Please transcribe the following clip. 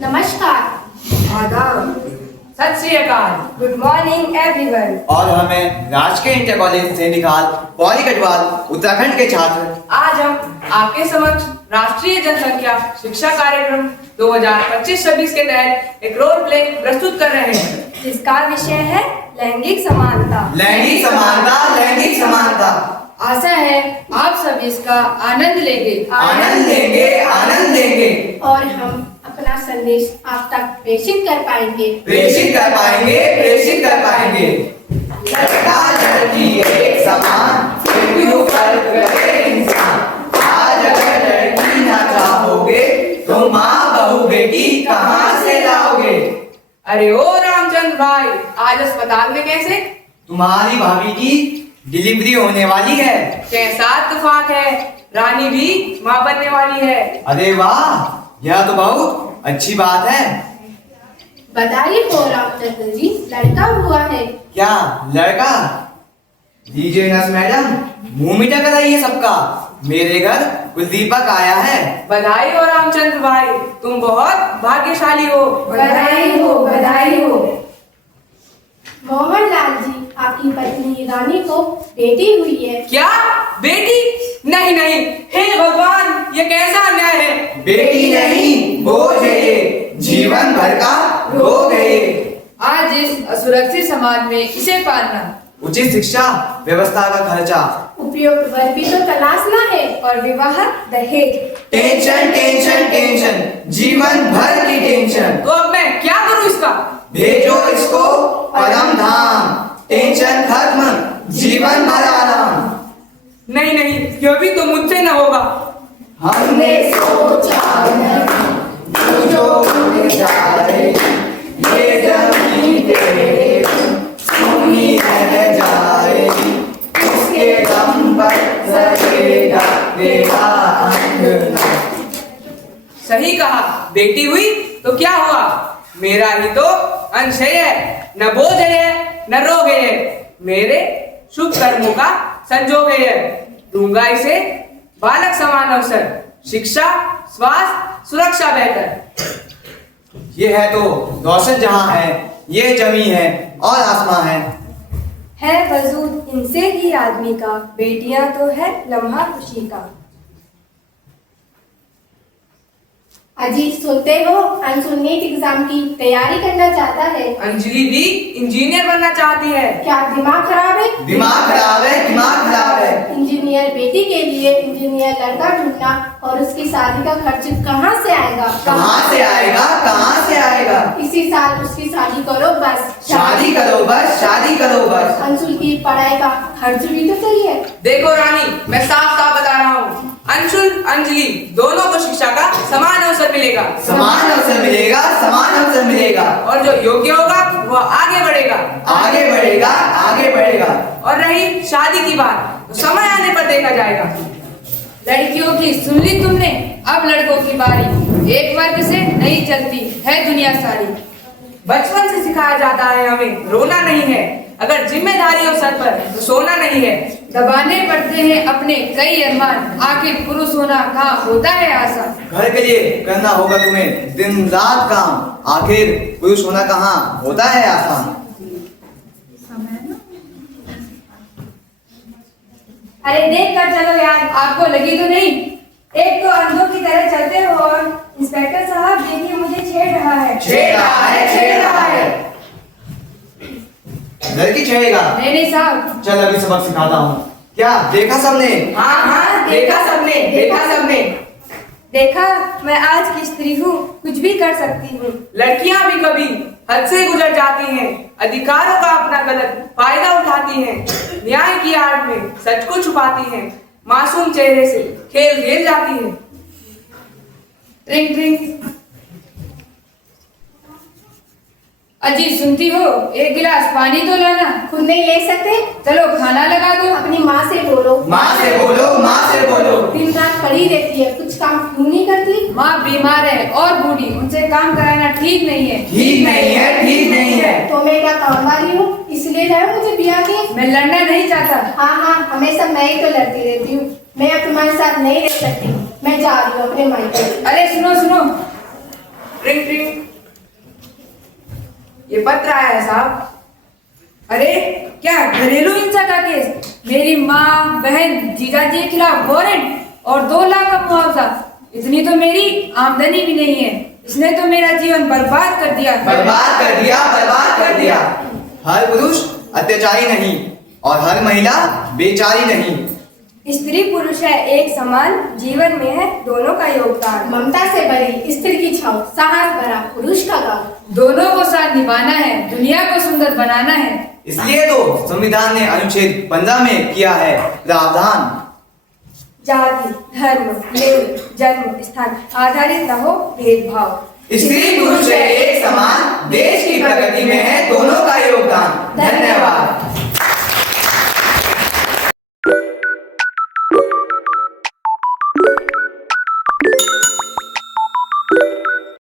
नमस्कार। आदाब। सत श्री अकाल। Good morning everyone. और हमें राजकीय इंटर कॉलेज सेंधिखाल पौड़ी गढ़वाल उत्तराखंड के छात्र आज हम आपके समक्ष राष्ट्रीय जनसंख्या शिक्षा कार्यक्रम 2025-26 के तहत एक रोल प्ले प्रस्तुत कर रहे हैं जिसका विषय है लैंगिक समानता। लैंगिक समानता, लैंगिक समानता। आशा है आप सब इसका आनंद लेंगे। आनंद लेंगे, आनंद लेंगे। और हम अपना संदेश आप तक प्रेषित कर पाएंगे। प्रेषित कर पाएंगे, प्रेषित कर पाएंगे। लड़का लड़की एक समान, फिर क्यों फर्क करे इंसान। आज अगर लड़की ना चाहोगे तो माँ बहू बेटी कहाँ से लाओगे। अरे ओ रामचंद्र भाई, आज अस्पताल में कैसे? तुम्हारी भाभी की डिलीवरी होने वाली है। कैसा इत्तेफाक है, रानी भी माँ बनने वाली है। अरे वाह, यह तो बहुत अच्छी बात है। बधाई हो रामचंद्र जी, लड़का हुआ है। क्या लड़का? दीजिए नर्स मैडम, मुंह मीठा कराइए सबका। मेरे घर कुलदीपक आया है। बधाई हो रामचंद्र भाई, तुम बहुत भाग्यशाली हो। बधाई हो, बधाई हो। मोहनलाल जी, आपकी पत्नी रानी को बेटी हुई है। क्या बेटी? नहीं नहीं, हे भगवान, ये कैसा अन्याय है। बेटी नहीं, बोझ है ये, जीवन भर का रोग है ये। आज इस असुरक्षित समाज में इसे पालना, उचित शिक्षा व्यवस्था का खर्चा, उपयुक्त वर भी तो तलाशना है, और विवाह दहेज। टेंशन टेंशन टेंशन, जीवन भर की टेंशन। तो अब मैं क्या करूं इसका? भेजो इसको परम धाम, टेंशन खत्म, जीवन भर आराम। नहीं नहीं, यह भी तो मुझसे न होगा। हमने सोचा नहीं, तू जो होने जा रही, ये जमीन तेरे सुनी रह जाएगी। इसके दम पर सजेगा तेरा अंगना। सही कहा, बेटी हुई तो क्या हुआ, मेरा ही तो अंश है। न बोझ है न रोग है, मेरे शुभ कर्मों का संजोग है। दूंगा इसे बालक समान अवसर, शिक्षा, स्वास्थ्य, सुरक्षा बेहतर। ये है तो रोशन जहां है, ये जमी है और आसमां है वजूद इनसे ही आदमी का, बेटियां तो है लम्हा खुशी का। अजी सुनते हो, अंशुल नीट एग्जाम की तैयारी करना चाहता है। अंजलि भी इंजीनियर बनना चाहती है। क्या दिमाग खराब है? दिमाग खराब है, दिमाग खराब है। इंजीनियर बेटी के लिए इंजीनियर लड़का ढूंढना और उसकी शादी का खर्च कहाँ से आएगा? कहाँ से आएगा, कहाँ से आएगा। इसी साल उसकी शादी करो बस। शादी करो बस, शादी करो बस। अंशुल की पढ़ाई का खर्च भी तो चाहिए। देखो रानी, मैं साफ साफ बता रहा हूँ, अंशुल अंजलि दोनों को शिक्षा का समान अवसर मिलेगा। समान अवसर मिलेगा, समान अवसर मिलेगा। और जो योग्य होगा वह आगे बढ़ेगा। आगे बढ़ेगा, आगे बढ़ेगा। और रही शादी की बात, तो समय आने पर देखा जाएगा। लड़कियों की सुन ली तुमने, अब लड़कों की बारी। एक वर्ग से नहीं चलती है दुनिया सारी। बचपन से सिखाया जाता है हमें रोना नहीं है, अगर जिम्मेदारी हो सर पर तो सोना नहीं है। दबाने पड़ते हैं अपने कई अरमान, आखिर पुरुष होना कहाँ होता है आसान। घर के लिए करना होगा तुम्हें दिन रात काम, आखिर पुरुष होना कहाँ होता है आसान। अरे देख कर चलो यार, आपको लगी तो नहीं? एक तो अंधों की तरह चलते हो और इंस्पेक्टर साहब देखिए मुझे छेड़ रहा है। छेड़ रहा है, छेड़ रहा है। लड़की छेड़ेगा? नहीं साहब। चल अभी सबक सिखाता हूँ। क्या देखा सबने? हाँ हाँ, देखा सबने, देखा सबने। देखा, मैं आज की स्त्री हूँ, कुछ भी कर सकती हूँ। लड़कियां भी कभी हद से गुजर जाती हैं, अधिकारों का अपना गलत फायदा उठाती हैं, न्याय की आड़ में सच को छुपाती हैं, मासूम चेहरे से खेल खेल जाती हैं। Drink drink. अजी सुनती हो, एक गिलास पानी तो लाना। खुद नहीं ले सकते? चलो खाना लगा दो। अपनी माँ से बोलो। माँ से बोलो, माँ से बोलो। दिन रात पड़ी रहती है, कुछ काम क्यों नहीं करती? माँ बीमार है और बूढ़ी, उनसे काम कराना ठीक नहीं है। ठीक नहीं है, ठीक नहीं है। तो मैं क्या काम वाली हूँ, इसलिए लाए मुझे बिया के? मैं लड़ना नहीं चाहता। हाँ हाँ, हमेशा मैं ही तो लड़ती रहती हूँ। मैं अब तुम्हारे साथ नहीं रह सकती। मैं जा रही हूँ अपने मायके। अरे सुनो सुनो, ट्रिंग ट्रिंग, ये पत्र आया है साहब। अरे क्या घरेलू हिंसा का केस? मेरी माँ, बहन, जीजाजी के खिलाफ वारंट और 2 लाख का मुआवजा। इतनी तो मेरी आमदनी भी नहीं है। इसने तो मेरा जीवन बर्बाद कर दिया। बर्बाद कर दिया, बर्बाद कर दिया। हर पुरुष अत्याचारी नहीं और हर महिला बेचारी नहीं। स्त्री पुरुष है एक समान, जीवन में है दोनों का योगदान। ममता से भरी स्त्री की छाव, साहस भरा पुरुष का गाँव। दोनों को साथ निभाना है, दुनिया को सुंदर बनाना है। इसलिए तो संविधान ने अनुच्छेद 15 में किया है प्रावधान। जाति, धर्म, लिंग, जन्म स्थान आधारित न हो भेदभाव। स्त्री पुरुष है एक समान, देश की प्रगति में है दोनों का योगदान। धन्यवाद।